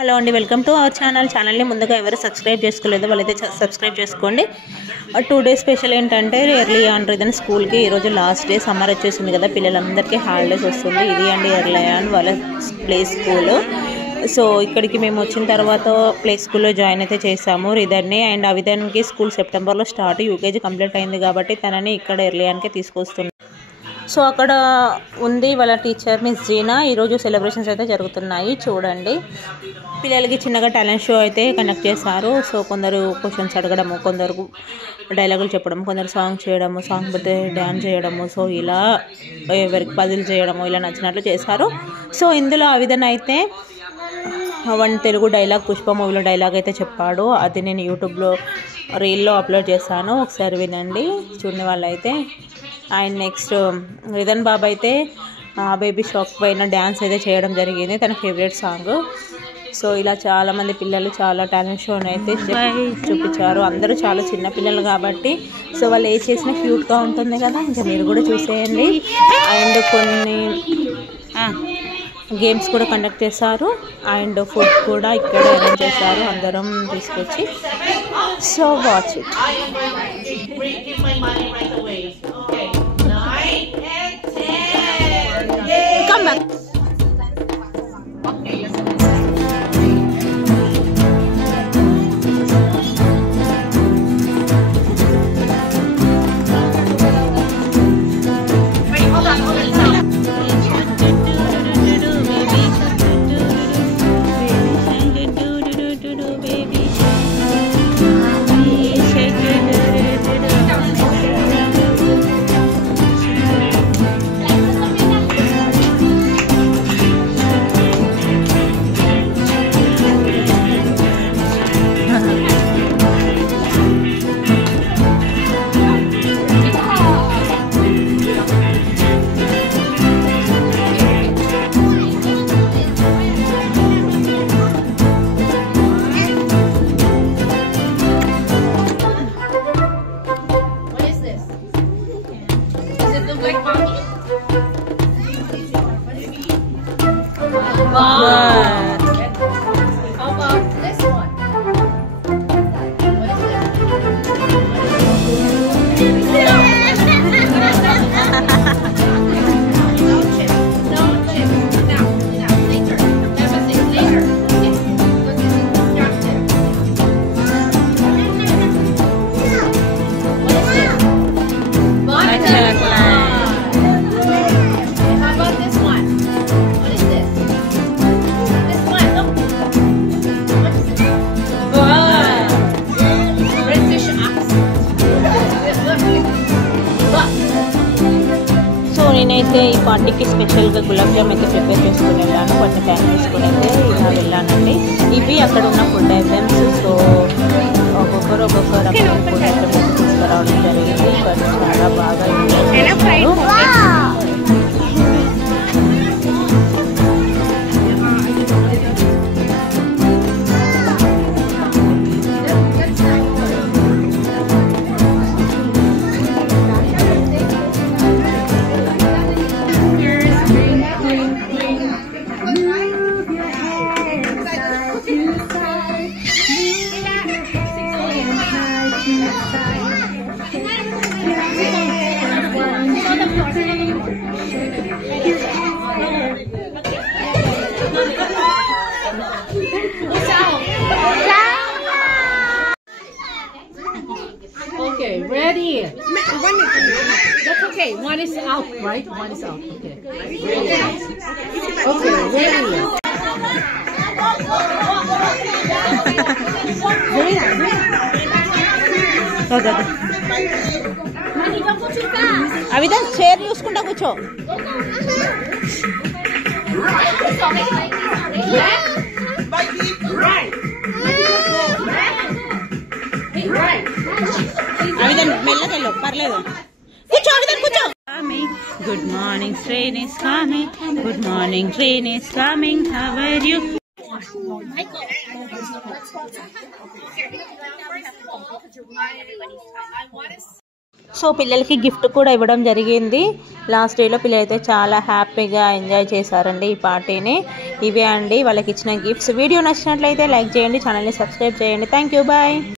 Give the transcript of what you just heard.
హలో అండి, welcome to our ఛానల్ని ముందుగా ఎవరు సబ్స్క్రైబ్ చేసుకోలేదో వాళ్ళైతే సబ్స్క్రైబ్ చేసుకోండి. 2 డేస్ స్పెషల్ ఏంటంటే ఎర్లీ ఆన్ రిదన్ స్కూల్కి ఈరోజు లాస్ట్ డే, సమ్మర్ వచ్చేసింది కదా, పిల్లలందరికీ హాలిడేస్ వస్తుంది. ఇది అండి ఎర్లీ ఆన్ వాళ్ళ ప్లే స్కూల్. సో ఇక్కడికి మేము వచ్చిన తర్వాత ప్లే స్కూల్లో జాయిన్ అయితే చేసాము రిదన్ని. అండ్ అవిధన్కి స్కూల్ సెప్టెంబర్లో స్టార్ట్, యూకేజీ కంప్లీట్ అయింది కాబట్టి తనని ఇక్కడ ఎర్లీ ఆన్కే తీసుకొస్తున్నాం. సో అక్కడ ఉంది వాళ్ళ టీచర్ మిస్ జీనా. ఈరోజు సెలబ్రేషన్స్ అయితే జరుగుతున్నాయి చూడండి. పిల్లలకి చిన్నగా టాలెంట్ షో అయితే కండక్ట్ చేశారు. సో కొందరు క్వశ్చన్స్ అడగడము, కొందరు డైలాగులు చెప్పడం, కొందరు సాంగ్ చేయడము, సాంగ్ బట్టి డ్యాన్స్ చేయడము, సో ఇలా ఎవరికి పజిల్ చేయడము, ఇలా నచ్చినట్లు చేశారు. సో ఇందులో ఆ విధంగా అయితే వన్ తెలుగు డైలాగ్ పుష్ప మూవీలో డైలాగ్ అయితే చెప్పాడు. అది నేను యూట్యూబ్లో రీల్లో అప్లోడ్ చేశాను, ఒకసారి వినండి చూడని వాళ్ళైతే. అండ్ నెక్స్ట్ రిదన్ బాబు అయితే బేబీ షాక్ పైన డ్యాన్స్ అయితే చేయడం జరిగింది, తన ఫేవరెట్ సాంగ్. సో ఇలా చాలామంది పిల్లలు చాలా టాలెంట్ షోని అయితే చూపించారు. అందరూ చాలా చిన్న పిల్లలు కాబట్టి సో వాళ్ళు ఏ చేసినా క్యూట్గా ఉంటుంది కదా, ఇంకా మీరు కూడా చూసేయండి. అండ్ కొన్ని గేమ్స్ కూడా కండక్ట్ చేశారు. అండ్ ఫుడ్ కూడా ఇక్కడ అరేంజ్ చేశారు అందరం తీసుకొచ్చి. So watch it. Come back. నేనైతే ఈ పార్టీకి స్పెషల్గా గులాబ్ జామ్ అయితే ప్రిపేర్ చేసుకుని వెళ్ళాను, కొంచెం టైం తీసుకుని అయితే ఇలా వెళ్ళానండి. ఇవి అక్కడ ఉన్న ఫుడ్ ఐటమ్స్. సో ఒక్కొక్కరు రకమైన ఫుడ్ ఐటమ్స్ తీసుకురావడం జరిగింది. బట్ చాలా బాగా Okay, ready? That's okay. One is out, right? One is out. Okay. Okay, ready? Avidha chair చూసుకుంటా కూర్చో. అవిధన్ మెల్లకెళ్ళు, పర్లేదు. కూర్చో అవిధన్, కూర్చో. Good morning, train is coming. Good morning, train is coming. How are you? So పిల్లలకి గిఫ్ట్ కూడా ఇవ్వడం జరిగింది. లాస్ట్ డేలో పిల్లలు అయితే చాలా హ్యాపీగా ఎంజాయ్ చేశారండి ఈ పార్టీని. ఇవే అండి వాళ్ళకి ఇచ్చిన గిఫ్ట్స్. వీడియో నచ్చినట్లయితే లైక్ చేయండి, ఛానల్ని సబ్స్క్రైబ్ చేయండి. Thank you, bye.